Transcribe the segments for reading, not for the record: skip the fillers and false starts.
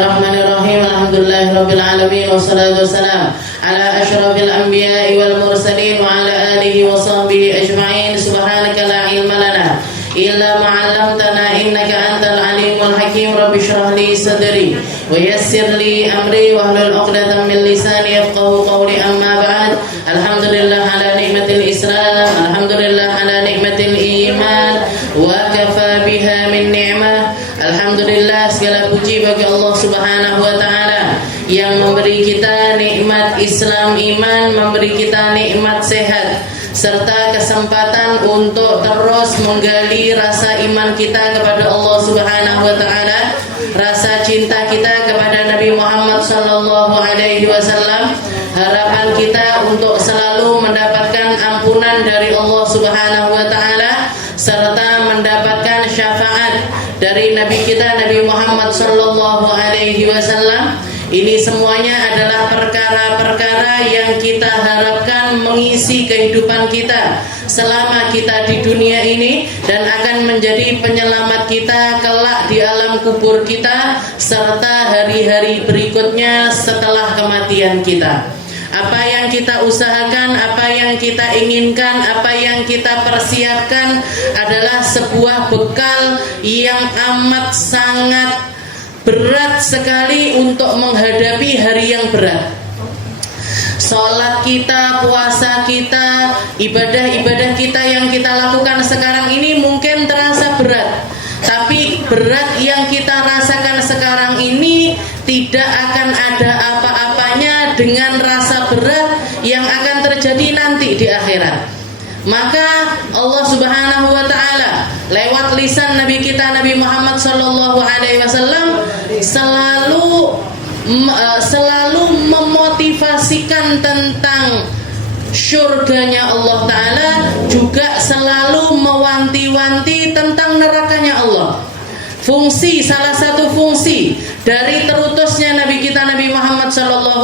Bismillahirrahmanirrahim. Alhamdulillahirabbil alamin wassalatu wassalam ala asyrafil anbiya'i wal mursalin wa ala alihi wa sahbihi ajma'in. Subhanaka la ilma lana illa ma 'allamtana innaka antal alimul hakim. Rabbi shrah li sadri wa yassir li amri wahlul 'uqdatam min lisani yafqahu qawli. Amma ba'd. Alhamdulillah ala nikmatil Islam, alhamdulillah ala nikmatil iman, wa kafa biha min ni'mah. Alhamdulillah, segala puji bagi Allah Subhanahu wa taala yang memberi kita nikmat Islam iman, memberi kita nikmat sehat serta kesempatan untuk terus menggali rasa iman kita kepada Allah Subhanahu wa taala, rasa cinta kita kepada Nabi Muhammad sallallahu alaihi wasallam, harapan kita untuk selalu mendapatkan ampunan dari Allah Subhanahu wa taala serta mendapatkan syafaat dari Nabi kita Nabi Muhammad sallallahu alaihi wasallam. Ini semuanya adalah perkara-perkara yang kita harapkan mengisi kehidupan kita selama kita di dunia ini dan akan menjadi penyelamat kita kelak di alam kubur kita serta hari-hari berikutnya setelah kematian kita. Apa yang kita usahakan, apa yang kita inginkan, apa yang kita persiapkan adalah sebuah bekal yang amat sangat berat sekali untuk menghadapi hari yang berat. Salat kita, puasa kita, ibadah-ibadah kita yang kita lakukan sekarang ini mungkin terasa berat. Tapi berat yang kita rasakan sekarang ini tidak akan ada apa-apanya dengan rasa berat yang akan terjadi nanti di akhirat. Maka Allah Subhanahu wa taala lewat lisan Nabi kita Nabi Muhammad sallallahu alaihi wasallam selalu memotivasikan tentang syurganya Allah Ta'ala, juga selalu mewanti-wanti tentang nerakanya Allah. Salah satu fungsi dari terutusnya Nabi kita Nabi Muhammad SAW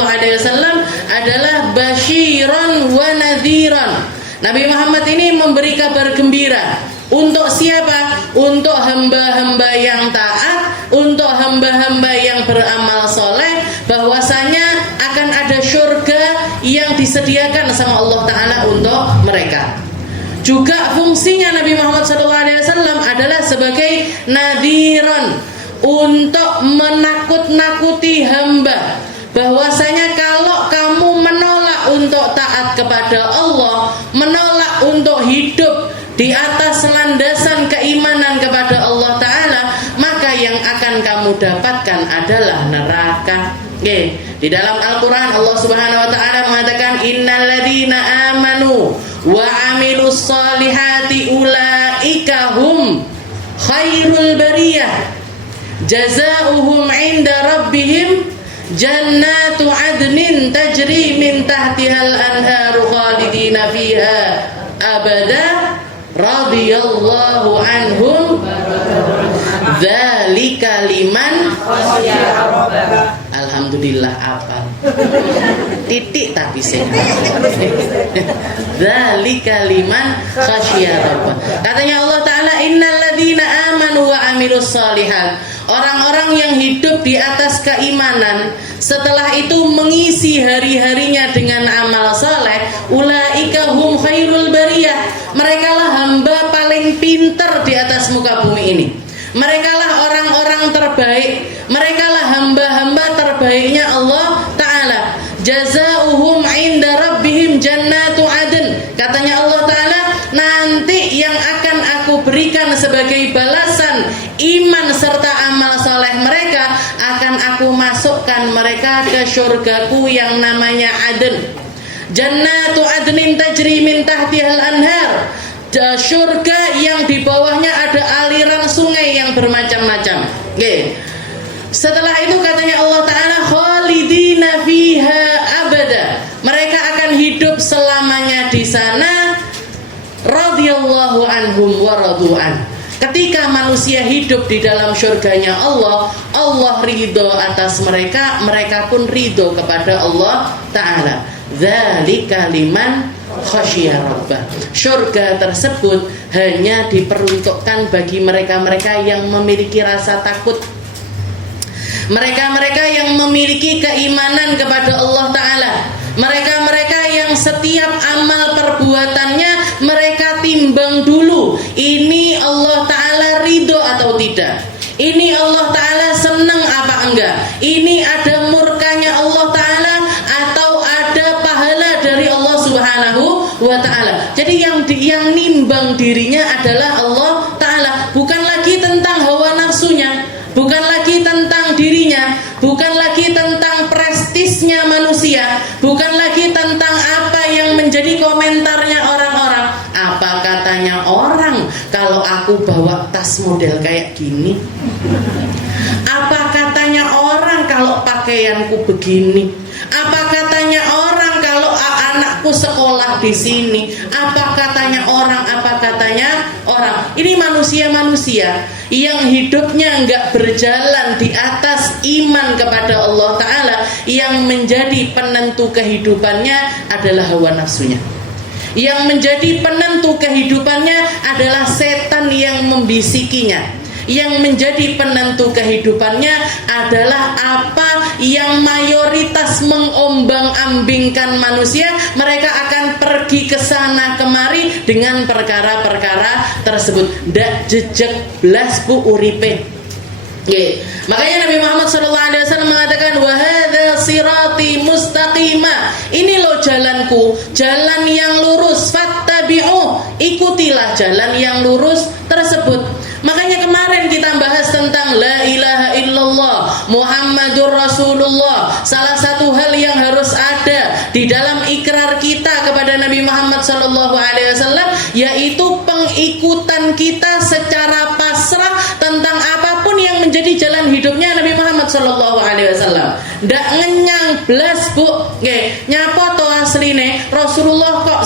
adalah basyiran wa nadhiran. Nabi Muhammad ini memberi kabar gembira. Untuk siapa? Untuk hamba-hamba yang taat, untuk hamba-hamba yang beramal soleh, bahwasanya akan ada syurga yang disediakan sama Allah Ta'ala untuk mereka. Juga fungsinya Nabi Muhammad SAW adalah sebagai nadhiran, untuk menakut-nakuti hamba, bahwasanya kalau kamu menolak untuk taat kepada Allah, menolak untuk hidup di atas landasan keimanan kepada Allah Ta'ala, maka yang akan kamu dapatkan adalah neraka. Di dalam Al-Quran Allah Subhanahu wa ta'ala mengatakan, innalladzina amanu wa amilus solihati ulaika hum khairul bariyah jazauhum inda rabbihim jannatu adnin tajri min tahtihal anharu khalidina fiha abada radhiyallahu anhum dzalika liman alhamdulillah apa titik tapi sehat dzalika liman khasyya rabbah. Katanya Allah Ta'ala, innalladzina amanu wa amilus solihat, orang-orang yang hidup di atas keimanan setelah itu mengisi hari-harinya dengan amal soleh, ulaika hum khairul bariyah, mereka lah hamba paling pintar di atas muka bumi ini. Mereka lah orang-orang terbaik, mereka lah hamba-hamba terbaiknya Allah Ta'ala. Jazauhum inda rabbihim jannatu adn. Katanya Allah Ta'ala, nanti yang akan aku berikan sebagai balasan iman serta amal soleh mereka, akan aku masukkan mereka ke syurgaku yang namanya Adn. Jannatu adnin tajri min tahtihal anhar, syurga yang di bawahnya ada aliran sungai yang bermacam-macam. Setelah itu katanya Allah Ta'ala, khalidina fiha abada, mereka akan hidup selamanya di sana. Radhiyallahu anhum wa radu'an. Ketika manusia hidup di dalam syurganya Allah, Allah ridho atas mereka, mereka pun ridho kepada Allah Ta'ala. Dzalika liman khasyya rabbah. Syurga tersebut hanya diperuntukkan bagi mereka-mereka yang memiliki rasa takut. Mereka-mereka yang memiliki keimanan kepada Allah Ta'ala, mereka-mereka yang setiap amal perbuatannya mereka timbang dulu, ini Allah Ta'ala ridho atau tidak, ini Allah Ta'ala senang apa enggak, ini ada murkanya Allah Ta'ala atau ada pahala dari Allah Subhanahu wa Ta'ala. Jadi yang nimbang dirinya adalah Allah Ta'ala, bukan lagi tentang hawa nafsunya, bukan lagi tentang dirinya, bukan lagi tentang prestisnya manusia, bukan lagi tentang apa yang menjadi komentarnya orang-orang. Apa katanya orang kalau aku bawa tas model kayak gini? Apa katanya orang kalau pakaianku begini? Apa katanya orang kalau anakku sekolah di sini? Apa katanya orang? Apa katanya orang? Ini manusia-manusia yang hidupnya enggak berjalan di atas iman kepada Allah Ta'ala, yang menjadi penentu kehidupannya adalah hawa nafsunya, yang menjadi penentu kehidupannya adalah setan yang membisikinya, yang menjadi penentu kehidupannya adalah apa yang mayoritas mengombang-ambingkan manusia. Mereka akan pergi ke sana kemari dengan perkara-perkara tersebut. Dak jejak blas bu uripe. Makanya Nabi Muhammad SAW mengatakan, wa hadza sirati mustaqima, ini loh jalanku, jalan yang lurus, fattabi'u, ikutilah jalan yang lurus tersebut. Makanya kemarin kita bahas tentang la ilaha illallah Muhammadur Rasulullah. Salah satu hal yang harus ada di dalam ikrar kita kepada Nabi Muhammad SAW yaitu pengikutan kita secara pasrah tentang apapun yang menjadi jalan hidupnya Nabi Muhammad SAW. Ndak ngenyang blas bu, nyapa to asline Rasulullah kok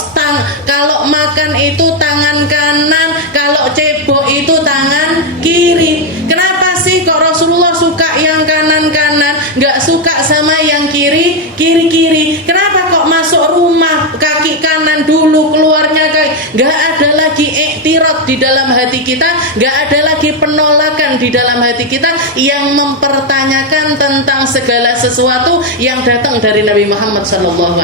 kalau makan itu tangan kanan, kalau cebok itu tangan kiri. Kenapa sih kok Rasulullah suka yang kanan-kanan, nggak suka sama yang kiri-kiri? Kenapa kok masuk rumah kaki kanan dulu, keluarnya kaki? Nggak ada lagi iktirad di dalam hati kita, nggak ada lagi penolakan di dalam hati kita yang mempertanyakan tentang segala sesuatu yang datang dari Nabi Muhammad SAW.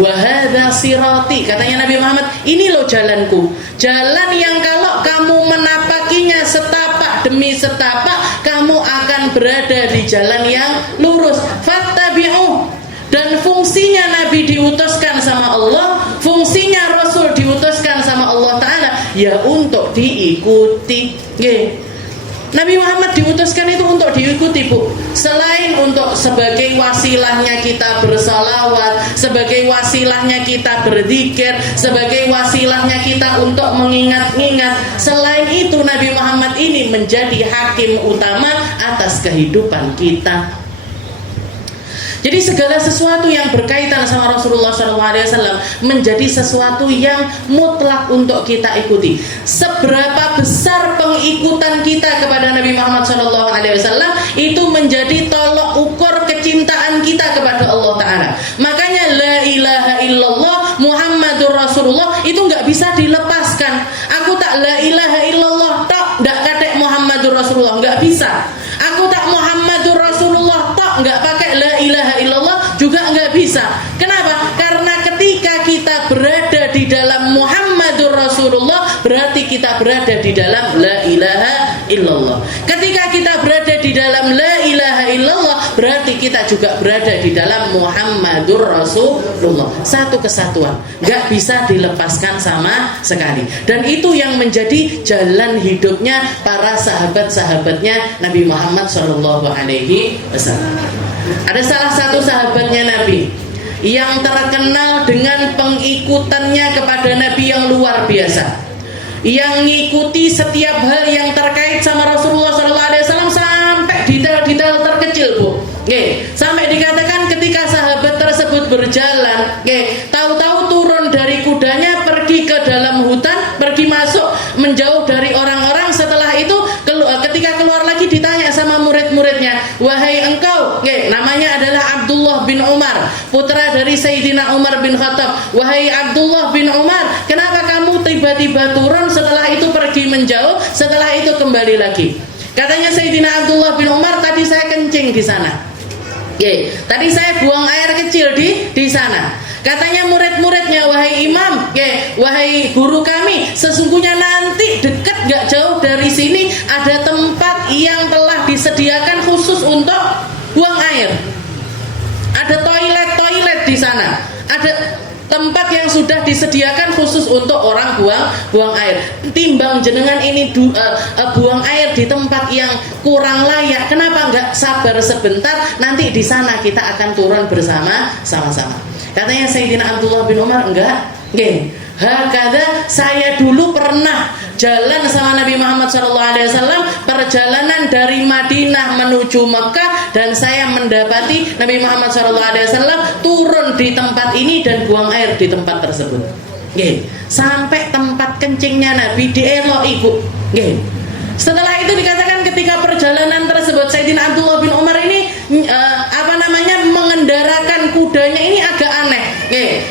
Wa hadza sirati, katanya Nabi Muhammad, ini loh jalanku, jalan yang kalau kamu menapakinya setapak demi setapak, kamu akan berada di jalan yang lurus. Fattabi'u, dan fungsinya Nabi diutuskan sama Allah, fungsinya Rasul diutuskan sama Allah Ta'ala ya untuk diikuti. Nabi Muhammad diutuskan itu untuk diikuti, Bu. Selain untuk sebagai wasilahnya kita bersalawat, sebagai wasilahnya kita berzikir, sebagai wasilahnya kita untuk mengingat-ingat, selain itu Nabi Muhammad ini menjadi hakim utama atas kehidupan kita. Jadi segala sesuatu yang berkaitan sama Rasulullah SAW menjadi sesuatu yang mutlak untuk kita ikuti. Seberapa besar pengikutan kita kepada Nabi Muhammad SAW itu menjadi tolok ukur kecintaan kita kepada Allah Ta'ala. Makanya la ilaha illallah Muhammadur Rasulullah itu nggak bisa dilepaskan. Aku tak la ilaha illallah tok, nggak kadek Muhammadur Rasulullah, nggak bisa. Aku tak Muhammadur Rasulullah tok, nggak pakai la ilaha illallah juga nggak bisa. Kenapa? Karena ketika kita berada di dalam Muhammadur Rasulullah, berarti kita berada di dalam la ilaha illallah. Ketika kita berada di dalam la ilaha illallah, berarti kita juga berada di dalam Muhammadur Rasulullah. Satu kesatuan, nggak bisa dilepaskan sama sekali. Dan itu yang menjadi jalan hidupnya para sahabat-sahabatnya Nabi Muhammad SAW. Ada salah satu sahabatnya Nabi yang terkenal dengan pengikutannya kepada Nabi yang luar biasa, yang ngikuti setiap hal yang terkait sama Rasulullah SAW sampai detail-detail terkecil, Bu. Sampai dikatakan ketika sahabat tersebut berjalan, tahu-tahu turun dari kudanya, pergi ke dalam hutan, pergi masuk menjauh dari orang-orang. Setelah itu ketika keluar lagi ditanya sama murid-muridnya, wahai engkau, namanya adalah Abdullah bin Umar, putra dari Sayyidina Umar bin Khattab. Wahai Abdullah bin Umar, kenapa kamu tiba-tiba turun, setelah itu pergi menjauh, setelah itu kembali lagi? Katanya Sayyidina Abdullah bin Umar, tadi saya kencing di sana. Tadi saya buang air kecil di sana. Katanya murid-muridnya, wahai imam, wahai guru kami, sesungguhnya nanti dekat gak jauh dari sini ada tempat yang telah disediakan khusus untuk buang air. Ada toilet di sana. Ada tempat yang sudah disediakan khusus untuk orang buang air. Timbang jenengan ini buang air di tempat yang kurang layak, kenapa enggak sabar sebentar, nanti di sana kita akan turun bersama-sama. Katanya Sayyidina Abdullah bin Umar, enggak, hakada, saya dulu pernah jalan sama Nabi Muhammad SAW, perjalanan dari Madinah menuju Mekah, dan saya mendapati Nabi Muhammad SAW turun di tempat ini dan buang air di tempat tersebut. Sampai tempat kencingnya Nabi dieloi, Bu. Setelah itu dikatakan ketika perjalanan tersebut Sayyidina Abdullah bin Umar ini mengendarakan kudanya ini agak aneh.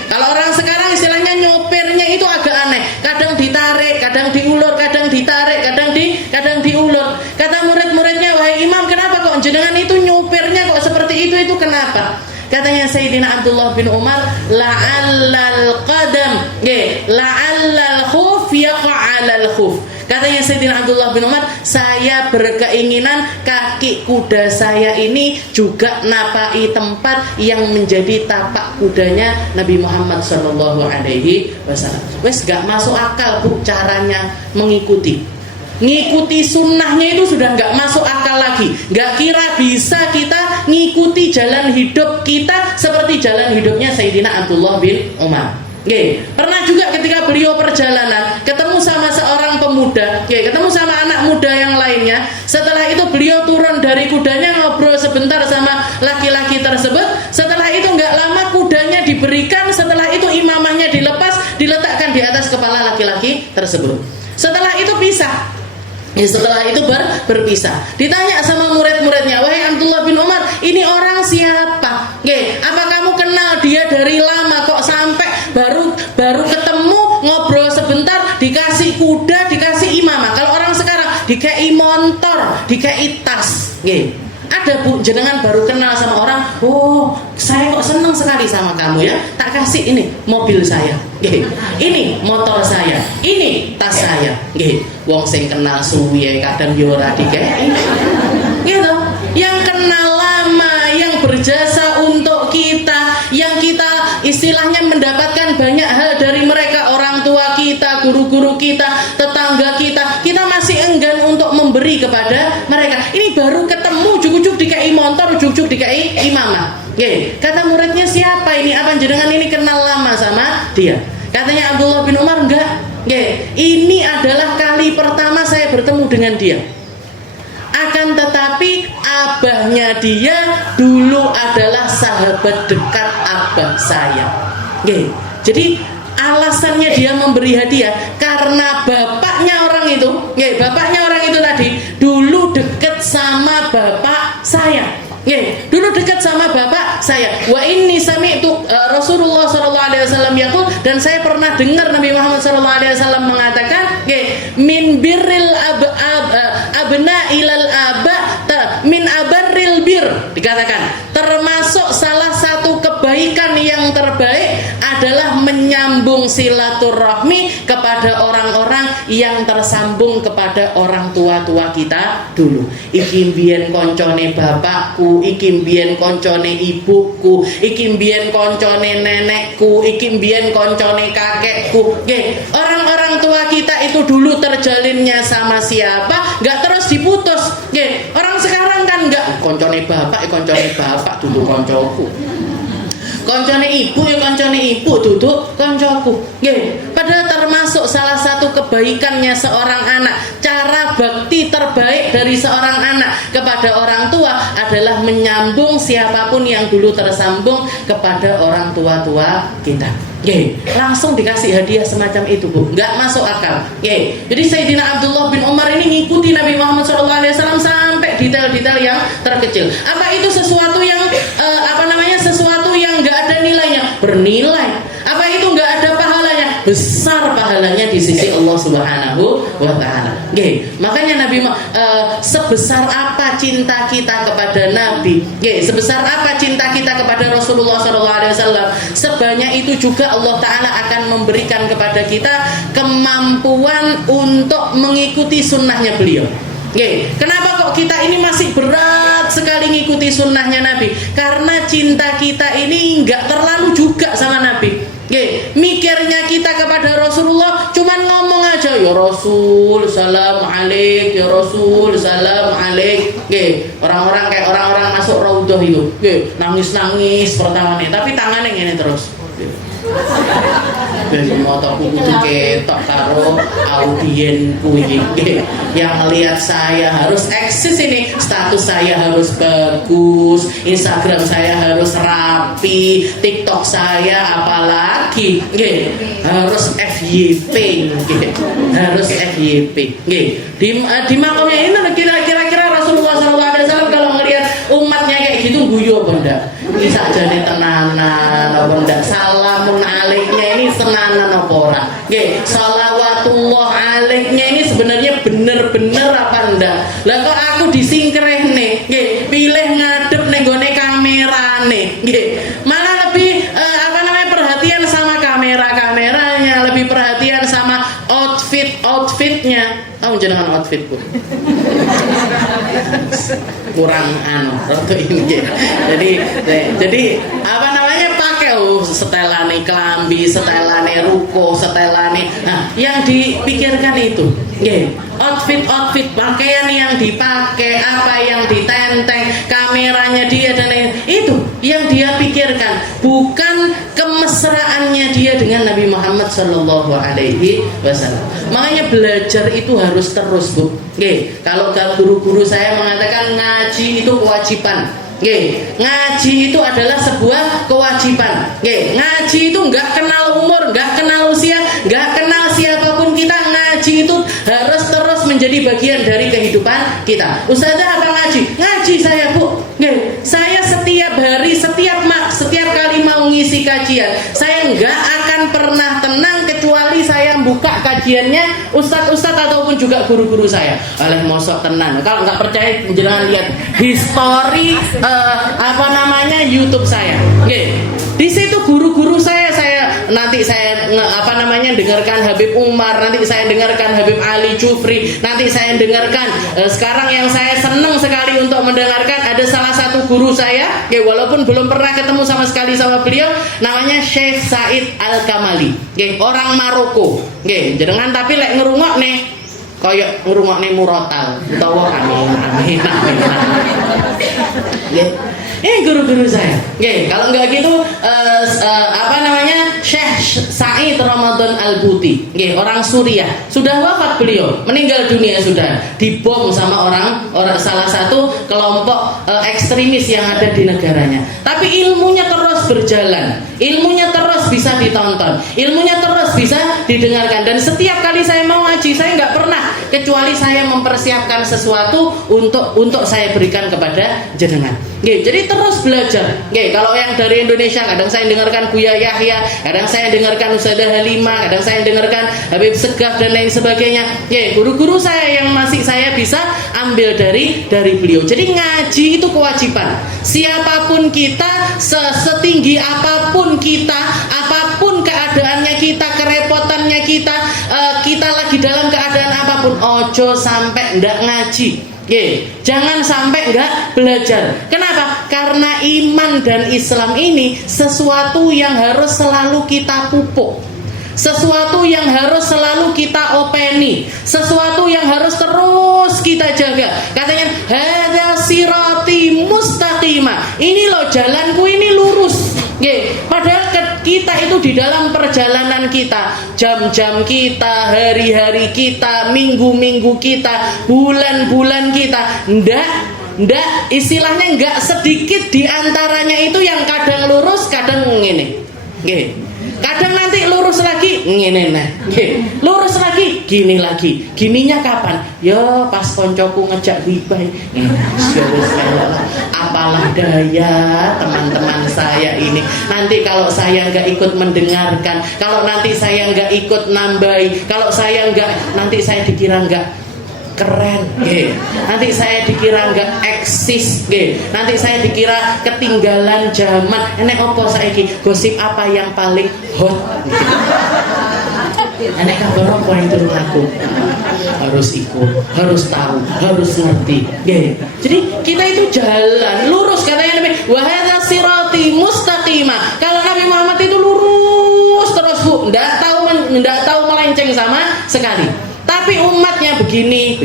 Kalau orang sekarang istilahnya nyopirnya itu agak aneh. Kadang ditarik, kadang diulur, kadang ditarik, kadang diulur. Kata murid-muridnya, wahai imam, kenapa kok jenengan itu nyopirnya kok seperti itu kenapa? Katanya Sayyidina Abdullah bin Umar, la'allal qadam, la'allal khuf yaqa'alal khuf. Katanya Sayyidina Abdullah bin Umar, saya berkeinginan kaki kuda saya ini juga napai tempat yang menjadi tapak kudanya Nabi Muhammad SAW. Wes gak masuk akal, Bu, caranya ngikuti sunnahnya itu sudah gak masuk akal lagi. Gak kira bisa kita ngikuti jalan hidup kita seperti jalan hidupnya Sayyidina Abdullah bin Umar. Pernah juga ketika beliau perjalanan ketemu sama seorang pemuda, ketemu sama anak muda yang lainnya. Setelah itu beliau turun dari kudanya, ngobrol sebentar sama laki-laki tersebut. Setelah itu nggak lama kudanya diberikan. Setelah itu imamahnya dilepas, diletakkan di atas kepala laki-laki tersebut. Setelah itu pisah. Setelah itu berpisah. Ditanya sama murid-muridnya, wahai Abdullah bin Umar, ini orang siapa? Apa kamu kenal dia dari lama kok sampai baru ketemu, ngobrol sebentar, dikasih kuda, dikasih imamah. Kalau orang sekarang dikasih motor, dikasih tas. Ada, Bu, jenengan baru kenal sama orang, oh saya kok senang sekali sama kamu ya, tak kasih ini mobil saya, ini motor saya, ini tas saya. Wong sing kenal suwi kadang yo ora dikei. Gitu. Yang kenal lama, yang berjasa untuk kita, yang kita istilahnya mendapatkan banyak hal dari mereka, orang tua kita, guru-guru kita, tetangga kita masih enggan untuk memberi kepada mereka. Ini baru ketemu, ujuk-ujuk dikai motor, ujuk-ujuk dikai imamah. Kata muridnya, siapa ini? Apa jenengan ini kenal lama sama dia? Katanya Abdullah bin Umar, enggak. Ini adalah kali pertama saya bertemu dengan dia. Akan tetapi abahnya dia dulu adalah sahabat dekat abah saya. Jadi alasannya dia memberi hadiah karena bapaknya orang itu tadi dulu dekat sama bapak saya. Dulu dekat sama bapak saya. Wa inni sami'tu Rasulullah SAW yaqul, dan saya pernah dengar Nabi Muhammad SAW mengatakan, min birril abna ilal aba min abarril bir, dikatakan termasuk salah satu kebaikan yang terbaik adalah menyambung silaturahmi kepada orang-orang yang tersambung kepada orang tua-tua kita dulu. Iki mbiyen koncone bapakku, iki mbiyen koncone ibuku, iki mbiyen koncone nenekku, iki mbiyen koncone kakekku. Orang-orang tua kita itu dulu terjalinnya sama siapa, enggak terus diputus. Orang sekarang kan enggak, koncone bapak duduk koncoku, koncone ibu ya koncone ibu duduk koncoku. Padahal termasuk salah satu kebaikannya seorang anak, cara bakti terbaik dari seorang anak kepada orang tua adalah menyambung siapapun yang dulu tersambung kepada orang tua-tua kita. Langsung dikasih hadiah semacam itu, Bu, nggak masuk akal. Jadi Sayyidina Abdullah bin Umar ini ngikuti Nabi Muhammad SAW sampai detail-detail yang terkecil. Apa itu sesuatu yang sesuatu yang nggak ada nilainya? Bernilai. Apa itu nggak ada pahalanya? besar pahalanya di sisi Allah Subhanahu wa taala. Nggih, makanya Nabi sebesar apa cinta kita kepada Nabi, nggih, sebesar apa cinta kita kepada Rasulullah SAW, sebanyak itu juga Allah taala akan memberikan kepada kita kemampuan untuk mengikuti sunnahnya beliau. Kenapa kok kita ini masih berat sekali ngikuti sunnahnya Nabi? Karena cinta kita ini nggak terlalu juga sama Nabi. Mikirnya kita kepada Rasulullah cuman ngomong aja, ya Rasul salam alaik, ya Rasul salam alaik. Orang-orang kayak orang-orang masuk raudhah itu, nangis-nangis pertama nih, tapi tangannya gini terus. Motoku kudu ketok karo audienku iki. Yang lihat saya harus eksis ini, status saya harus bagus, Instagram saya harus rapi, TikTok saya apalagi harus FYP, harus FYP. Di makamnya ini kira-kira Rasulullah SAW kalau ngelihat umatnya kayak gitu guyu apa ndak? Ini sakjane tenanan apa ndak? Salamun alaiknya ini tenanan apa ora? Nggih, shalawatullah alaiknya ini sebenarnya bener-bener apa ndak? Lah kok aku disingkrehne, nggih, pilih ngadep ning gone kamerane, nggih. Malah lebih perhatian sama kameranya, lebih perhatian sama outfitnya. Jenengan outfitku kurang roto ini. Jadi pakai setelane kelambi, setelane ruko, setelane. Nah, yang dipikirkan itu, outfit pakaian yang dipakai, apa yang ditenteng, kameranya dia dan lain itu yang dia pikirkan, bukan kemesraannya dia dengan Nabi Muhammad Shallallahu Alaihi Wasallam. Makanya belajar itu harus terus, Bu. Kalau guru-guru saya mengatakan ngaji itu kewajiban. Ngaji itu adalah sebuah kewajiban. Ngaji itu nggak kenal umur, nggak kenal usia, nggak kenal siapapun kita. Ngaji itu harus terus menjadi bagian dari kehidupan kita. Ustazah apa ngaji? Ngaji saya, Bu. Saya setiap hari, setiap kali mau ngisi kajian, saya nggak akan pernah tenang kecuali saya buka kajiannya ustadz ataupun juga guru-guru saya. Oleh mosok tenang. Kalau nggak percaya, jangan lihat history YouTube saya. Di situ guru-guru saya nanti saya dengarkan Habib Umar, nanti saya dengarkan Habib Ali Jufri, nanti saya dengarkan sekarang yang saya senang sekali untuk mendengarkan ada salah satu guru saya, walaupun belum pernah ketemu sama sekali sama beliau, namanya Syekh Said Al-Kamali, orang Maroko. Jangan tapi lek ngerungok nih kayak ngerungok nih murotal utawa amin. Guru-guru saya. Kalau enggak gitu Syekh Said Ramadan Al-Buti, orang Suriah. Sudah wafat beliau, meninggal dunia sudah. Dibom sama orang salah satu kelompok ekstremis yang ada di negaranya. Tapi ilmunya terus berjalan. Ilmunya terus bisa ditonton. Ilmunya terus bisa didengarkan. Dan setiap kali saya mau ngaji, saya enggak pernah kecuali saya mempersiapkan sesuatu untuk saya berikan kepada jenengan. Jadi terus belajar. Kalau yang dari Indonesia kadang saya dengarkan Buya Yahya, kadang saya dengarkan Ustazah Halimah, kadang saya dengarkan Habib Segaf dan lain sebagainya. Guru-guru saya yang masih saya bisa ambil dari beliau. Jadi ngaji itu kewajiban. Siapapun kita, setinggi apapun kita, apapun keadaannya kita, kerepotannya kita, kita lagi dalam keadaan apapun, ojo sampai ndak ngaji. Jangan sampai enggak belajar. Kenapa? Karena iman dan Islam ini sesuatu yang harus selalu kita pupuk, sesuatu yang harus selalu kita openi, sesuatu yang harus terus kita jaga. Katanya hadza sirati mustaqima. Ini loh jalanku ini lurus. Padahal kita itu di dalam perjalanan kita, jam-jam kita, hari-hari kita, minggu-minggu kita, bulan-bulan kita, ndak istilahnya nggak sedikit diantaranya itu yang kadang lurus, kadang ngene. Kadang nanti lurus lagi ngene nah. Lurus lagi gini lagi. Gininya kapan? Ya pas koncoku ngejak riba. Apalah daya teman-teman saya ini. Nanti kalau saya nggak ikut mendengarkan, kalau nanti saya nggak ikut nambahi, kalau saya nggak, nanti saya dikira nggak keren, nanti saya dikira nggak eksis, nanti saya dikira ketinggalan zaman. Enek opo saiki gosip apa yang paling hot? Enek kabar apa yang turun aku? Harus ikut, harus tahu, harus ngerti. Jadi kita itu jalan lurus, katanya Nabi, wa hadza sirati mustaqima. Kalau Nabi Muhammad itu lurus terus, Bu, nggak tahu melenceng sama sekali. Tapi umatnya begini.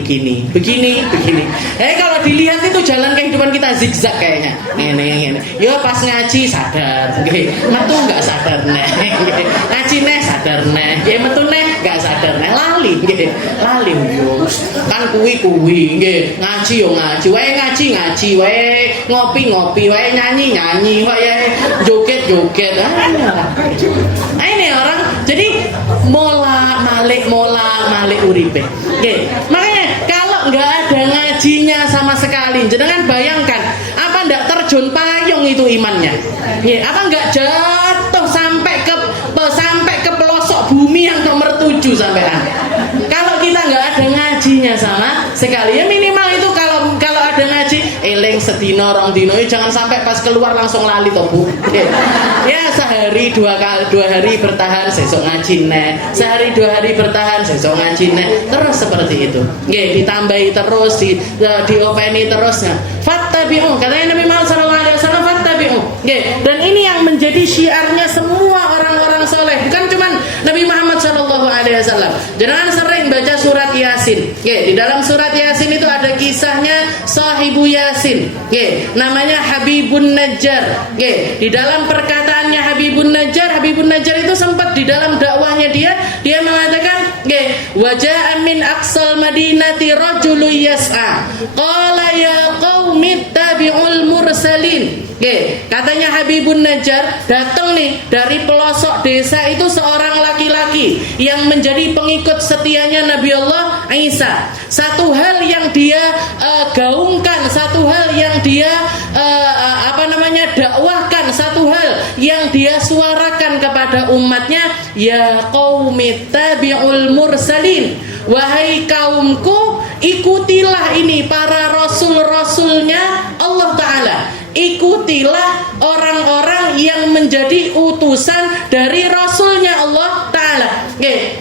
Kalau dilihat itu jalan kehidupan kita zigzag kayaknya. Ngene. Yo pas ngaji sadar, metu nggak sadar nih. Ngaji nih sadar nih. Metu nih nggak sadar nih. Lali yo. Kan kuwi. Ngaji yo ngaji. Wae ngaji. Wae ngopi. Wae nyanyi. Wae joget. Nah, ini orang jadi mola malik uripe. Makanya kalau nggak ada ngajinya sama sekali, jenengan bayangkan apa ndak terjun payung itu imannya. Apa nggak jatuh sampai ke pelosok bumi yang nomor 7 sampean. Kalau kita nggak ada ngajinya sama sekali, ya minimal itu kalau ada ngaji eling sedina rong dino, jangan sampai pas keluar langsung lali toh, Bu. Ya sehari dua hari bertahan sesuk ngaji neh, sehari 2 hari bertahan sesuk ngaji neh, terus seperti itu. Ditambahi terus, diopeni terus. Fattabi'u, katanya Nabi Muhammad SAW, fattabi'u. Dan ini yang menjadi syiarnya semua orang-orang soleh, bukan cuma Nabi Muhammad SAW. Jangan sering baca surat Yasin. Di dalam surat Yasin itu ada kisahnya Sahibu Yasin. Namanya Habibun Najjar. Di dalam perkataannya Habibun Najjar itu sempat di dalam dakwahnya dia mengatakan, waja'a min aqsal madinati rajulun yas'a. Qala ya qaumi tabi'ul mursalin. Katanya Habibun Najjar datang nih dari pelosok desa itu seorang laki-laki yang menjadi pengikut setianya Nabi Allah Isa. Satu hal yang dia gaungkan, satu hal yang dia dakwahkan, satu hal yang dia suarakan kepada umatnya, ya qaumi tabi'ul mursalin. Wahai kaumku, ikutilah ini para rasul-rasulnya Allah Ta'ala. Ikutilah orang-orang yang menjadi utusan dari Rasulnya Allah Ta'ala.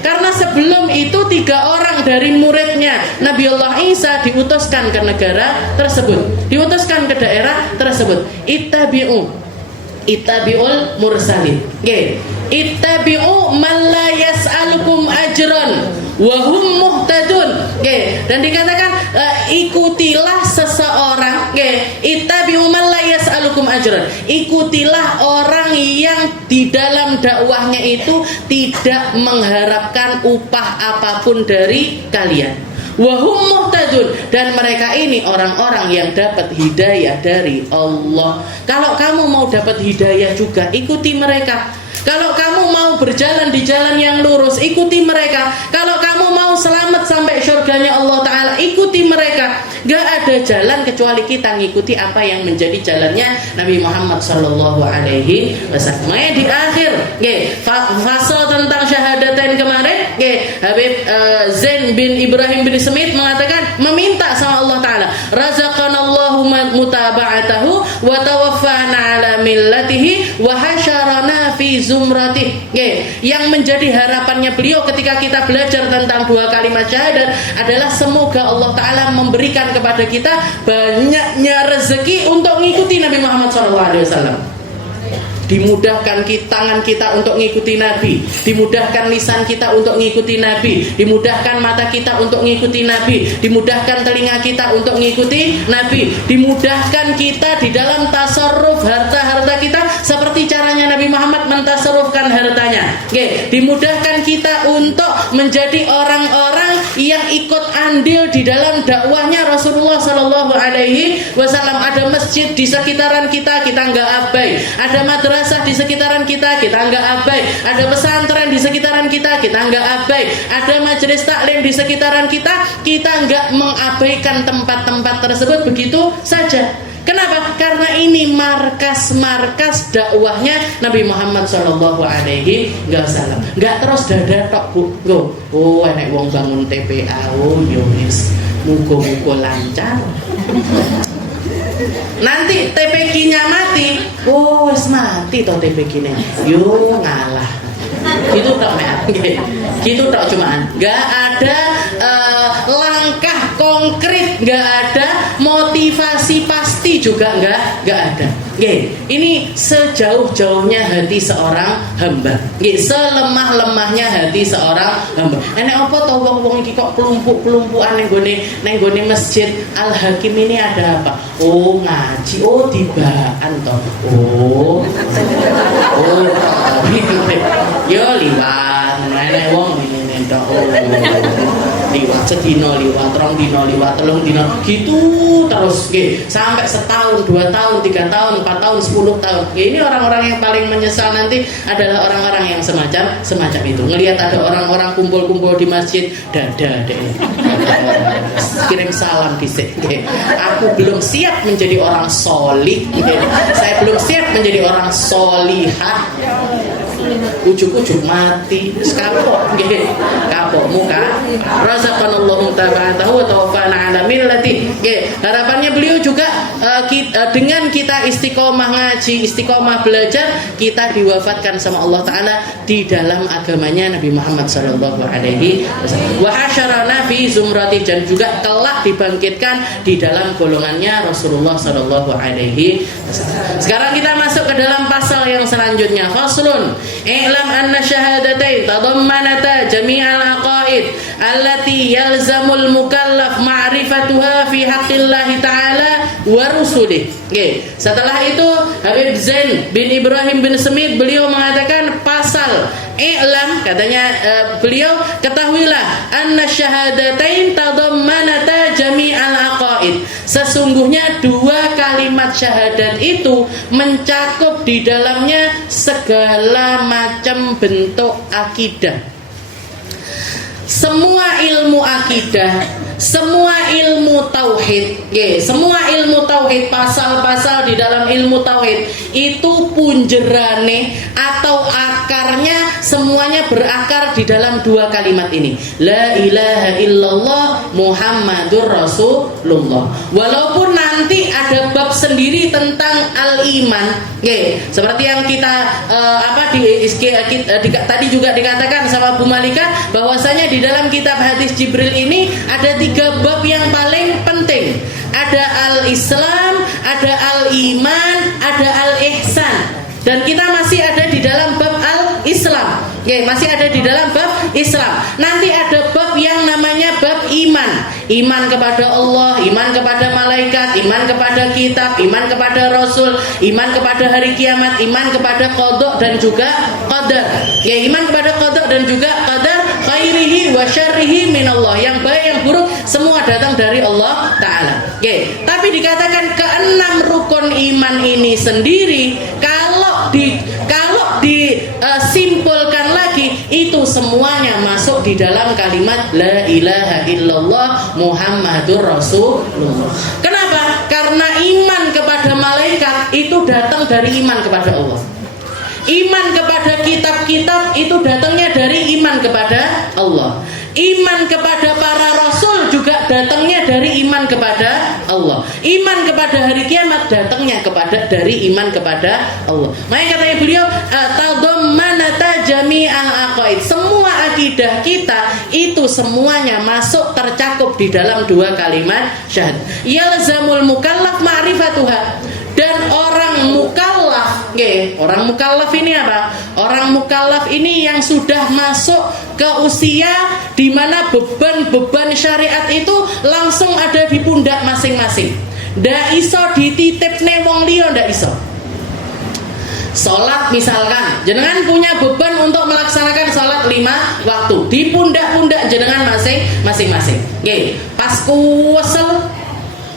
Karena sebelum itu 3 orang dari muridnya Nabi Allah Isa diutuskan ke negara tersebut, diutuskan ke daerah tersebut. Ittabi'ul mursalin. Ittabi'u man la yas'alukum ajran wa hum muhtadun. Dan dikatakan ikutilah seseorang, ittabi'u man la yas'alukum ajran. Ikutilah orang yang di dalam dakwahnya itu tidak mengharapkan upah apapun dari kalian. Wahum muhtadun, dan mereka ini orang-orang yang dapat hidayah dari Allah. Kalau kamu mau dapat hidayah juga, ikuti mereka. Kalau kamu mau berjalan di jalan yang lurus, ikuti mereka. Kalau kamu mau selamat sampai surganya Allah Ta'ala, ikuti mereka. Gak ada jalan kecuali kita ngikuti apa yang menjadi jalannya Nabi Muhammad SAW. Makanya di akhir fase tentang syahadatain kemarin, Habib Zain bin Ibrahim bin Smith mengatakan, meminta sama Allah Ta'ala, razaqanallahu mutaba'atahu wa tawaffana ala millatihi wa hasyarana fi zumratih. Yang menjadi harapannya beliau ketika kita belajar tentang 2 kalimat syahadat adalah semoga Allah Ta'ala memberikan kepada kita banyaknya rezeki untuk mengikuti Nabi Muhammad SAW. Dimudahkan tangan kita untuk mengikuti Nabi, dimudahkan lisan kita untuk mengikuti Nabi, dimudahkan mata kita untuk mengikuti Nabi, dimudahkan telinga kita untuk mengikuti Nabi, dimudahkan kita di dalam tasarruf harta-harta kita seperti caranya Nabi Muhammad mentasarrufkan hartanya. Dimudahkan kita untuk menjadi orang-orang yang ikut andil di dalam dakwahnya Rasulullah Sallallahu Alaihi Wasallam. Ada masjid di sekitaran kita, kita nggak abai. Ada madrasah di sekitaran kita, kita nggak abai. Ada pesantren di sekitaran kita, kita nggak abai. Ada majelis taklim di sekitaran kita, kita nggak mengabaikan tempat-tempat tersebut begitu saja. Kenapa? Karena ini markas-markas dakwahnya Nabi Muhammad Sallallahu Alaihi Wasallam. Nggak terus dada tok bu. Oh, enek wong bangun TPA. Oh, yowis. Muga-muga lancar. Nanti TPQ-nya mati. Oh, wis mati toh TPQ-nya. Yo ngalah. Gitu tok mek. Gitu tok cuman. Nggak ada langkah konkret, nggak ada motivasi pasti juga nggak ada. Ini sejauh-jauhnya hati seorang hamba. Selemah-lemahnya hati seorang hamba. Enek apa to wong-wong iki kok pelumpuk-pelumpukan ning gone masjid Al Hakim ini ada apa? Oh ngaji, oh tibaan to. Oh. Yo liwat, enek wong ngene tok. Liwat sedino, liwat rong dino, liwat telung dino, gitu terus sampai setahun, 2 tahun, 3 tahun, 4 tahun, 10 tahun. Ini orang-orang yang paling menyesal nanti adalah orang-orang yang semacam itu. Ngelihat ada orang-orang kumpul-kumpul di masjid, dada deh, kirim salam disik. Aku belum siap menjadi orang solih. Saya belum siap menjadi orang solihah. Ujuk-ujuk mati kapok muka razaqanallahu ta'ala wa tawaffana ala millati. Harapannya beliau juga dengan kita istiqomah ngaji, istiqomah belajar, kita diwafatkan sama Allah Ta'ala di dalam agamanya Nabi Muhammad sallallahu alaihi wasallam. Wa hasyarana fi zumrati, dan juga kelak dibangkitkan di dalam golongannya Rasulullah sallallahu alaihi wasallam. Sekarang kita masuk ke dalam pasal yang selanjutnya. Faslun i'lam anna syahadatain tadammanata jami'al aqaid allati yalzamul mukallaf ma'rifatuha fi haqqillahi ta'ala wa rusulih. Setelah itu Habib Zain bin Ibrahim bin Semit beliau mengatakan pasal i'lam, katanya beliau ketahuilah anna syahadatain tadammanata jami'al aqaid, sesungguhnya 2 kalimat syahadat itu mencakup di dalamnya segala macam bentuk akidah. Semua ilmu akidah, semua ilmu tauhid, semua ilmu tauhid, pasal-pasal di dalam ilmu tauhid itu punjerane atau akarnya semuanya berakar di dalam 2 kalimat ini, la ilaha illallah Muhammadur Rasulullah. Walaupun nanti ada bab sendiri tentang al-iman, seperti yang kita tadi juga dikatakan sama Bu Malika bahwasanya di dalam kitab hadis Jibril ini ada 3 bab yang paling penting. Ada al-Islam, ada al-iman, ada al-ihsan. Dan kita masih ada di dalam bab al-Islam. Masih ada di dalam bab Islam. Nanti ada bab yang namanya bab iman. Iman kepada Allah, iman kepada malaikat, iman kepada kitab, iman kepada rasul, iman kepada hari kiamat, iman kepada qada dan juga qadar. Iman kepada qada dan juga qadar, khairihi wa syarrihi minallah. Yang baik yang buruk semua datang dari Allah Ta'ala. Tapi dikatakan ke-6 rukun iman ini sendiri kalau disimpulkan lagi itu semuanya masuk di dalam kalimat la ilaha illallah Muhammadur Rasulullah. Kenapa? Karena iman kepada malaikat itu datang dari iman kepada Allah. Iman kepada kitab-kitab itu datangnya dari iman kepada Allah. Iman kepada para rasul juga datangnya dari iman kepada Allah. Iman kepada hari kiamat datangnya dari iman kepada Allah. Makanya katanya beliau tadammanata jami'al aqaid, semua akidah kita itu semuanya masuk tercakup di dalam 2 kalimat syahadat. Yalzamul mukallaf ma'rifatuha. Dan orang mukallaf, orang mukallaf ini apa? Orang mukallaf ini yang sudah masuk ke usia di mana beban-beban syariat itu langsung ada di pundak masing-masing. Ndak iso dititipne wong liya, ndak iso. Salat misalkan jenengan punya beban untuk melaksanakan salat 5 waktu di pundak-pundak jenengan masing-masing. Nggih, pas kuwesel,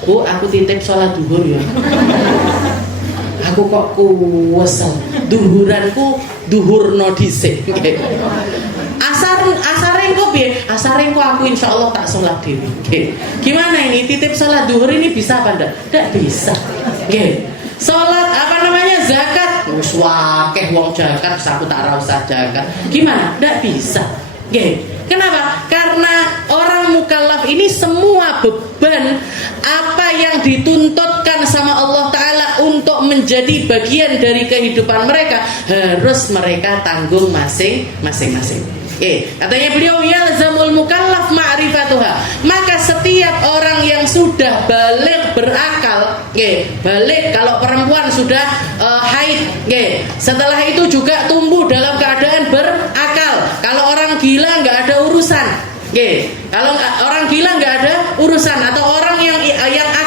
Bu, aku titip salat duhur ya. Aku kok kuwesel. Duhuranku duhurno dhisik. Nggih. Asare engko piye? Asare engko aku insyaallah tak salat dhewe. Nggih. Gimana ini titip salat duhur ini bisa apa ndak? Ndak bisa. Nggih. Salat zakat, wis wakeh wong zakat, aku tak ra usah zakat. Gimana? Ndak bisa. Nggih. Kenapa? Karena orang mukallaf ini semua beban apa yang dituntutkan sama Allah Ta'ala untuk menjadi bagian dari kehidupan mereka harus mereka tanggung masing-masing. Katanya beliau yalzamul mukallaf ma'rifatuha. Maka setiap orang yang sudah balik berakal, balik kalau perempuan sudah haid, setelah itu juga tumbuh dalam keadaan berakal. Kalau orang gila nggak ada urusan, kalau orang gila nggak ada urusan, atau orang yang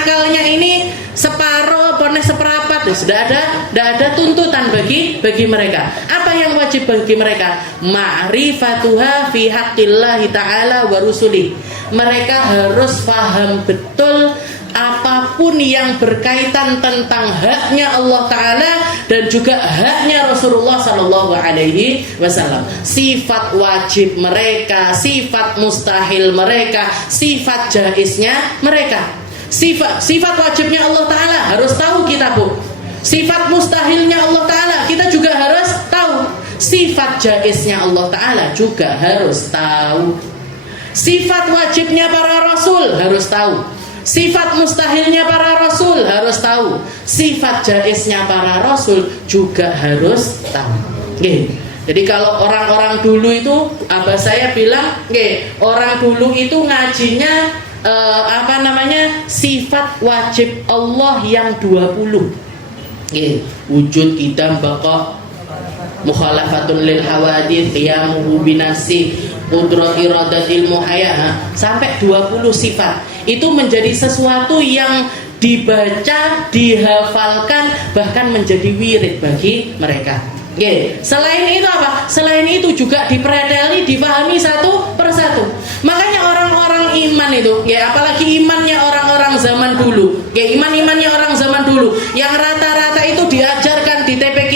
akalnya ini separuh, seperempat, sudah ada tuntutan bagi mereka. Apa yang wajib bagi mereka? Ma'rifatuha fi haqqillahi ta'ala wa rusuli. Mereka harus paham betul apapun yang berkaitan tentang haknya Allah Ta'ala dan juga haknya Rasulullah Sallallahu Alaihi Wasallam. Sifat wajib mereka, sifat mustahil mereka, sifat jaiznya mereka. Sifat wajibnya Allah Ta'ala harus tahu kita, Bu. Sifat mustahilnya Allah Ta'ala kita juga harus tahu. Sifat jaiznya Allah Ta'ala juga harus tahu. Sifat wajibnya para rasul harus tahu. Sifat mustahilnya para rasul harus tahu. Sifat jaiznya para rasul juga harus tahu. Jadi kalau orang-orang dulu itu, abah saya bilang, orang dulu itu ngajinya sifat wajib Allah yang 20. Wujud, qidam, baqa, mukhalafatun lil hawadith, qiyamuhu binasi, qudrat iradatil muhayya, sampai 20 sifat. Itu menjadi sesuatu yang dibaca, dihafalkan, bahkan menjadi wirid bagi mereka. Selain itu apa? Selain itu juga dipreteli, dipahami satu persatu. Makanya orang-orang iman itu, apalagi imannya orang-orang zaman dulu, imannya orang zaman dulu, yang rata-rata itu diajarkan di TPQ,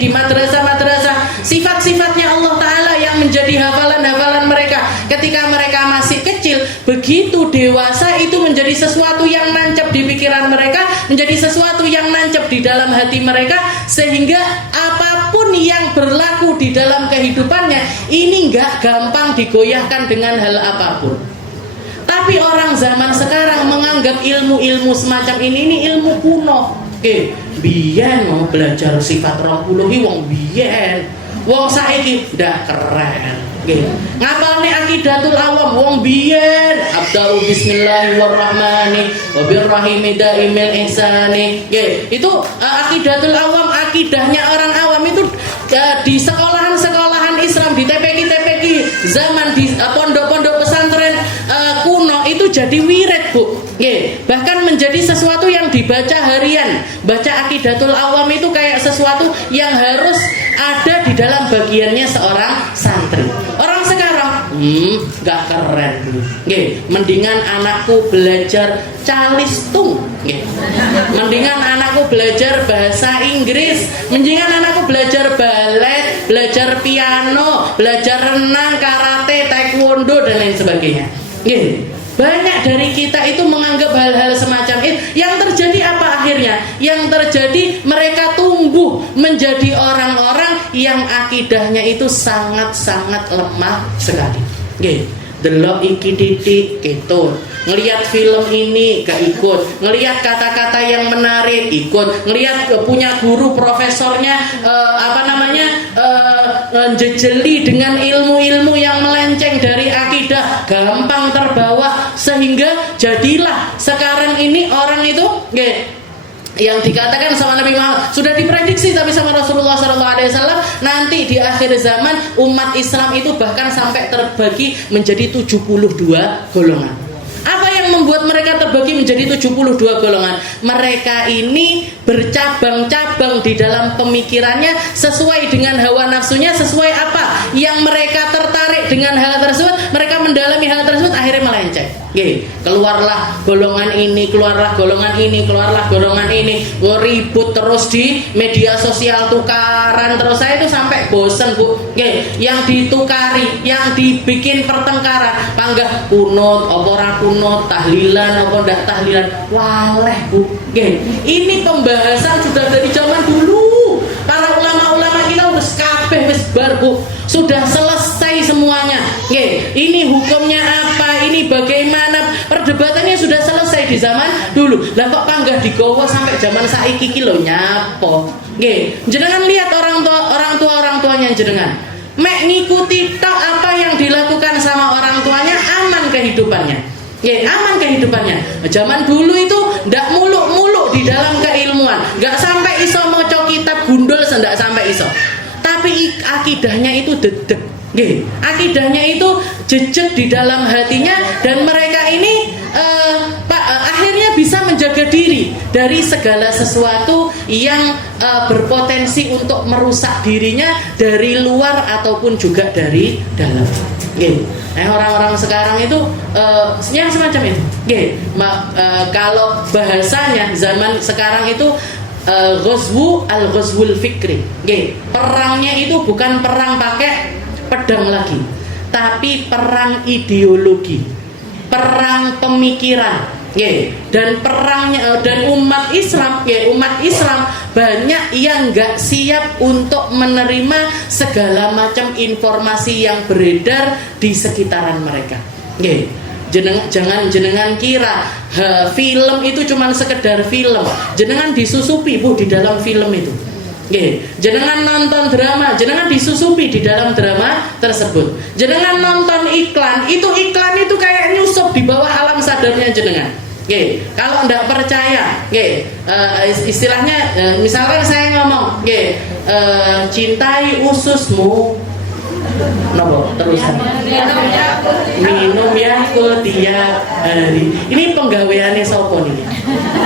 di madrasah-madrasah, sifat-sifatnya Allah Ta'ala yang menjadi hafalan-hafalan mereka ketika mereka masih kecil. Begitu dewasa itu menjadi sesuatu yang nancap di pikiran mereka, menjadi sesuatu yang nancap di dalam hati mereka, sehingga apapun yang berlaku di dalam kehidupannya ini nggak gampang digoyahkan dengan hal apapun. Tapi orang zaman sekarang menganggap ilmu-ilmu semacam ini ilmu kuno. Biyen mau belajar sifat 20 wong biyen, wong saiki ndak keren. Ngapalne aqidatul awam wong biyen, abda'u bismillahirrahmanirrahim wa birrahimi daimil ihsani. Itu aqidatul awam, akidahnya orang awam itu di sekolahan-sekolahan Islam, di TPQ zaman, di pondok-pondok pesantren kuno itu jadi wirid, Bu. Bahkan menjadi sesuatu yang dibaca harian. Baca aqidatul awam itu kayak sesuatu yang harus ada di dalam bagiannya seorang santri. Orang sekarang gak keren, Bu. Mendingan anakku belajar calistung, mendingan anakku belajar bahasa Inggris, mendingan anakku belajar balet, belajar piano, belajar renang, karate, taekwondo dan lain sebagainya. Banyak dari kita itu menganggap hal-hal semacam itu. Yang terjadi apa akhirnya? Yang terjadi mereka tumbuh menjadi orang-orang yang akidahnya itu sangat-sangat lemah sekali. Delok iki titik gitu, ngelihat film ini gak ikut, ngelihat kata-kata yang menarik ikut, ngelihat punya guru profesornya jejeli dengan ilmu-ilmu yang melenceng dari akidah, gampang terbawa, sehingga jadilah sekarang ini orang itu yang dikatakan sama Nabi Muhammad, sudah diprediksi tapi sama Rasulullah SAW, nanti di akhir zaman umat Islam itu bahkan sampai terbagi menjadi 72 golongan. Apa yang membuat mereka terbagi menjadi 72 golongan? Mereka ini bercabang-cabang berkembang di dalam pemikirannya sesuai dengan hawa nafsunya, sesuai apa yang mereka tertarik dengan hal tersebut, mereka mendalami hal tersebut, akhirnya melenceng. Keluarlah golongan ini, keluarlah golongan ini, keluarlah golongan ini, ribut terus di media sosial, tukaran terus. Saya itu sampai bosen, Bu. Yang ditukari, yang dibikin pertengkaran, panggah kunut, apa ora kunut, tahlilan, apa ndak tahlilan, waleh, Bu. Ini pembahasan sudah dari zaman dulu. Para ulama-ulama kita udah kabeh wis bar, Bu. Sudah selesai semuanya. Ini hukumnya apa? Ini bagaimana? Perdebatannya sudah selesai di zaman dulu. Lah kok panggah digowo sampai zaman saiki iki lho nyapo. Jenengan lihat orang tuanya jenengan. Mek ngikuti tok apa yang dilakukan sama orang tuanya, aman kehidupannya. Aman kehidupannya. Zaman dulu itu ndak muluk-muluk di dalam keilmuan, nggak sampai iso maca kitab gundul, ndak sampai iso. Tapi akidahnya itu dedek. Akidahnya itu jejak di dalam hatinya, dan mereka ini akhirnya bisa menjaga diri dari segala sesuatu yang berpotensi untuk merusak dirinya dari luar ataupun juga dari dalam. Orang-orang sekarang itu yang semacam itu. Kalau bahasanya zaman sekarang itu ghazwul fikri. Perangnya itu bukan perang pakai pedang lagi, tapi perang ideologi, perang pemikiran. Dan perangnya dan umat Islam banyak yang nggak siap untuk menerima segala macam informasi yang beredar di sekitaran mereka. Jangan jenengan kira film itu cuma sekedar film. Jenengan disusupi, Bu, di dalam film itu. Jenengan nonton drama, jenengan disusupi di dalam drama tersebut. Jenengan nonton iklan itu kayak nyusup di bawah alam sadarnya jenengan. Kalau ndak percaya, istilahnya misalkan saya ngomong, cintai ususmu, nopo terusan minum Yakult tiap hari. Ini penggaweane sopo nih?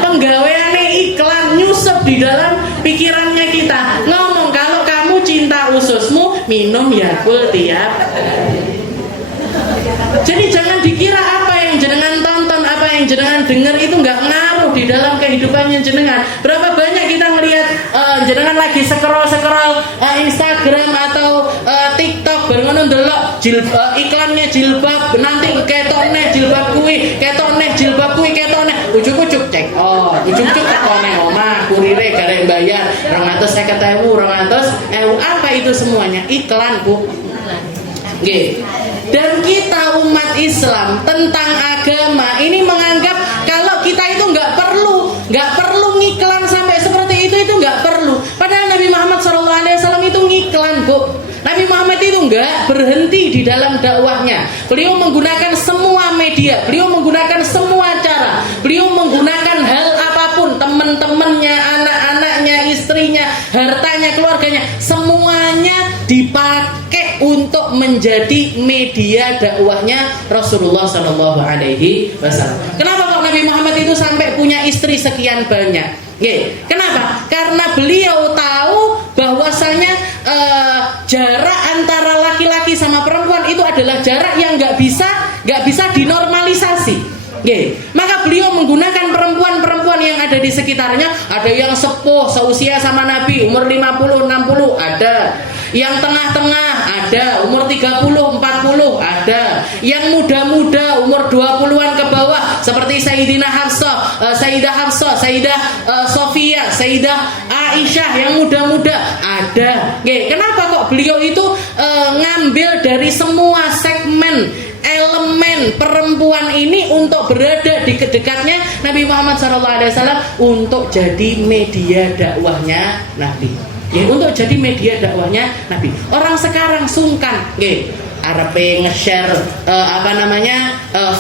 Penggaweane iklan nyusup di dalam pikirannya kita. Ngomong kalau kamu cinta ususmu, minum Yakult tiap hari. Jadi jangan dikira apa yang jenengan tonton, apa yang jenengan dengar itu nggak ngaruh di dalam kehidupannya jenengan. Berapa banyak kita melihat jenengan lagi scroll Instagram atau TikTok, barengan ndelok iklannya jilbab, nanti ketone jilbab kuwi, ketone ujuk-ujuk cek. Ujuk-ujuk ketone omah, kurire garek bayar 250.000, 200.000. Apa itu semuanya? Iklan, Bu. Dan kita umat Islam tentang agama ini menganggap kalau kita itu nggak perlu ngiklan sampai seperti itu nggak perlu. Padahal Nabi Muhammad SAW itu ngiklan, Bu. Nabi Muhammad itu nggak berhenti di dalam dakwahnya. Beliau menggunakan semua media, beliau menggunakan semua cara, beliau menggunakan hal apapun, teman-temannya, anak-anaknya, istrinya, hartanya, keluarganya, semuanya dipakai untuk menjadi media dakwahnya Rasulullah SAW. Kenapa kok Nabi Muhammad itu sampai punya istri sekian banyak? Kenapa? Karena beliau tahu bahwasanya jarak antara laki-laki sama perempuan itu adalah jarak yang nggak bisa dinormalisasi. Maka beliau menggunakan perempuan-perempuan yang ada di sekitarnya. Ada yang sepuh seusia sama Nabi, umur 50-60 ada. Yang tengah-tengah ada, umur 30-40 ada. Yang muda-muda umur 20-an ke bawah seperti Sayyidah Hafsah, Sayyidah Sofia, Sayyidah Aisyah, yang muda-muda ada. Kenapa kok beliau itu ngambil dari semua segmen elemen perempuan ini untuk berada di dekatnya Nabi Muhammad SAW untuk jadi media dakwahnya Nabi. Untuk jadi media dakwahnya Nabi. Orang sekarang sungkan, arepe nge-share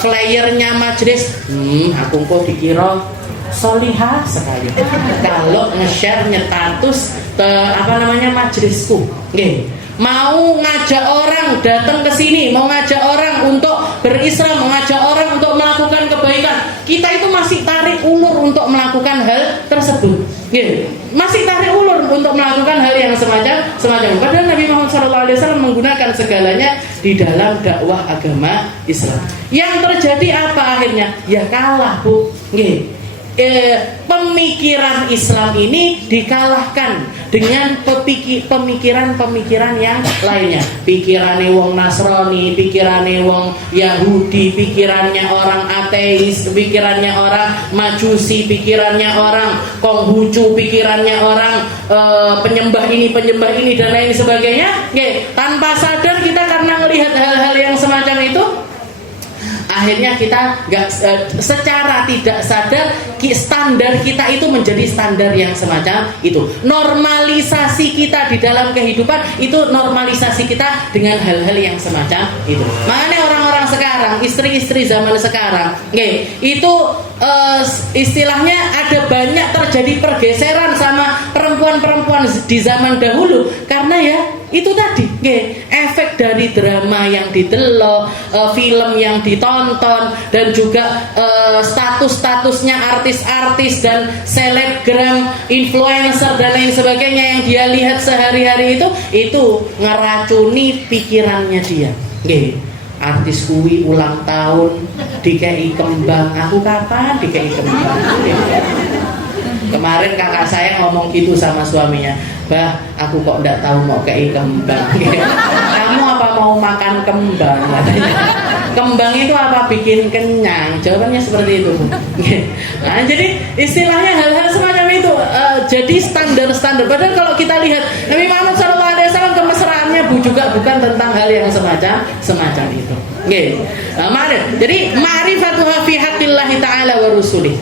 flyernya majelis. Aku kok dikira solihah sekali. Kalau nge-share nyetatus majelisku. Mau ngajak orang datang ke sini, mau ngajak orang untuk berislam, mau ngajak orang untuk melakukan kebaikan, kita itu masih tarik ulur untuk melakukan hal tersebut. Masih tarik ulur yang semacam. Padahal Nabi Muhammad SAW menggunakan segalanya di dalam dakwah agama Islam. Yang terjadi apa akhirnya? Ya kalah, Bu. Nggih. Pemikiran Islam ini dikalahkan dengan pemikiran-pemikiran yang lainnya. Pikirannya wong Nasrani, pikirannya wong Yahudi, pikirannya orang ateis, pikirannya orang Majusi, pikirannya orang Konghucu, pikirannya orang penyembah ini dan lain sebagainya. Tanpa sadar kita karena melihat hal-hal yang semacam itu, akhirnya kita secara tidak sadar standar kita itu menjadi standar yang semacam itu. Normalisasi kita di dalam kehidupan itu normalisasi kita dengan hal-hal yang semacam itu. Makanya orang-orang sekarang, istri-istri zaman sekarang, itu istilahnya ada banyak terjadi pergeseran sama perempuan-perempuan di zaman dahulu karena ya itu tadi, efek dari drama yang didelok, film yang ditonton, dan juga status-statusnya artis-artis dan selebgram, influencer dan lain sebagainya yang dia lihat sehari-hari itu ngeracuni pikirannya dia. Artis kuwi ulang tahun dikei kembang, aku kapan dikei kembang? Kemarin kakak saya ngomong gitu sama suaminya, "Bah, aku kok enggak tahu mau kei kembang." "Kamu apa mau makan kembang?" katanya. "Kembang itu apa bikin kenyang?" Jawabannya seperti itu. Nah, jadi istilahnya hal-hal semacam itu jadi standar-standar. Padahal kalau kita lihat Nabi Muhammad SAW kemesraannya juga bukan tentang hal yang semacam itu. Jadi ma'rifatuha fi haqqillahi ta'ala wa rusulih.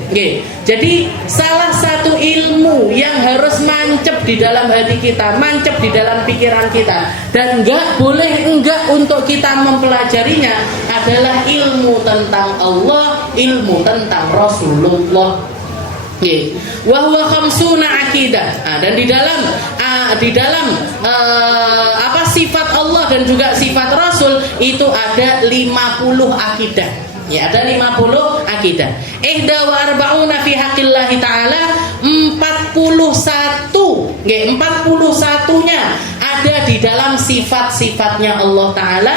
Jadi salah satu ilmu yang harus mancep di dalam hati kita, mancep di dalam pikiran kita, dan enggak untuk kita mempelajarinya adalah ilmu tentang Allah, ilmu tentang Rasulullah. Wa huwa khamsuna aqidah. Dan di dalam sifat Allah dan juga sifat Rasul itu ada 50 akidah. Ya, ada 50 akidah. Ihda wa arba'una fi haqqillahi ta'ala, 41. 41-nya ada di dalam sifat-sifatnya Allah Ta'ala.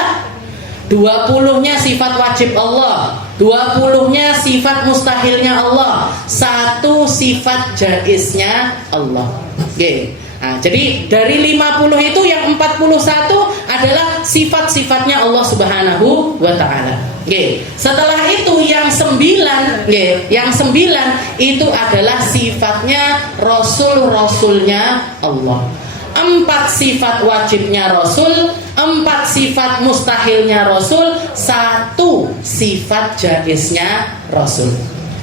20-nya sifat wajib Allah, 20-nya sifat mustahilnya Allah, 1 sifat jaiznya Allah. Nah, jadi dari 50 itu yang 41 adalah sifat-sifatnya Allah Subhanahu wa Ta'ala. Setelah itu yang 9 itu adalah sifatnya Rasul-Rasulnya Allah. 4 sifat wajibnya Rasul, 4 sifat mustahilnya Rasul, 1 sifat jaiznya Rasul.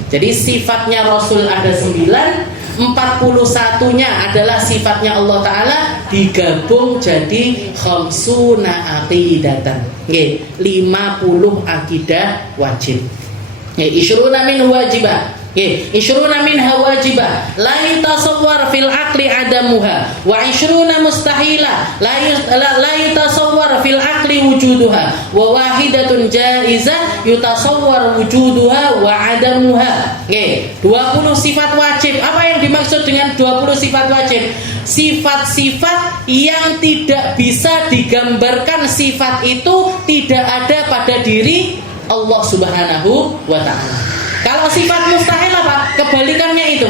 Jadi sifatnya Rasul ada 9, 41-nya adalah sifatnya Allah Ta'ala, digabung jadi khamsuna aqidatan. 50 akidah wajib. Isyruna min wajibah. Isyruna minha wajibah la yatasawwar fil aqli adamuha, wa isyruna mustahila la yatasawwar fil aqli wujuduha, wa wahidatun jaizah yutasawwar wujuduha wa adamuha. 20 sifat wajib. Apa yang dimaksud dengan 20 sifat wajib? Sifat-sifat yang tidak bisa digambarkan, sifat itu tidak ada pada diri Allah Subhanahu wa Ta'ala. Kalau sifat mustahil apa? Kebalikannya itu.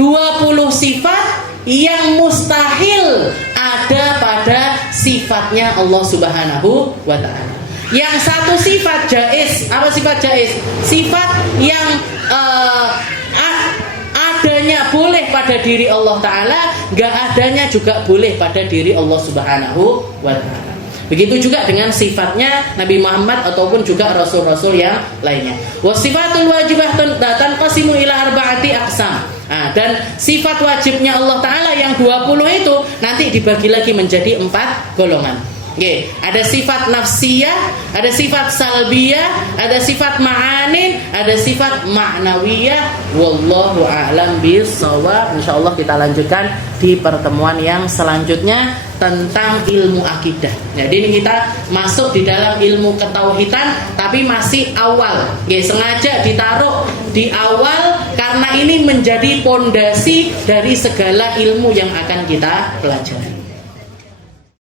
20 sifat yang mustahil ada pada sifatnya Allah Subhanahu wa Ta'ala. Yang 1 sifat jaiz. Apa sifat jaiz? Sifat yang adanya boleh pada diri Allah Ta'ala, gak adanya juga boleh pada diri Allah Subhanahu wa Ta'ala. Begitu juga dengan sifatnya Nabi Muhammad ataupun juga rasul-rasul yang lainnya. Wasifatul wajibah tanqasimu ila arba'ati aqsam. Dan sifat wajibnya Allah Ta'ala yang 20 itu nanti dibagi lagi menjadi 4 golongan. Nggih, ada sifat nafsiyah, ada sifat salbiyah, ada sifat ma'anin, ada sifat ma'nawiyah. Wallahu a'lam bishawab. Insyaallah kita lanjutkan di pertemuan yang selanjutnya tentang ilmu akidah. Jadi ini kita masuk di dalam ilmu ketauhidan tapi masih awal. Nggih, sengaja ditaruh di awal karena ini menjadi pondasi dari segala ilmu yang akan kita pelajari.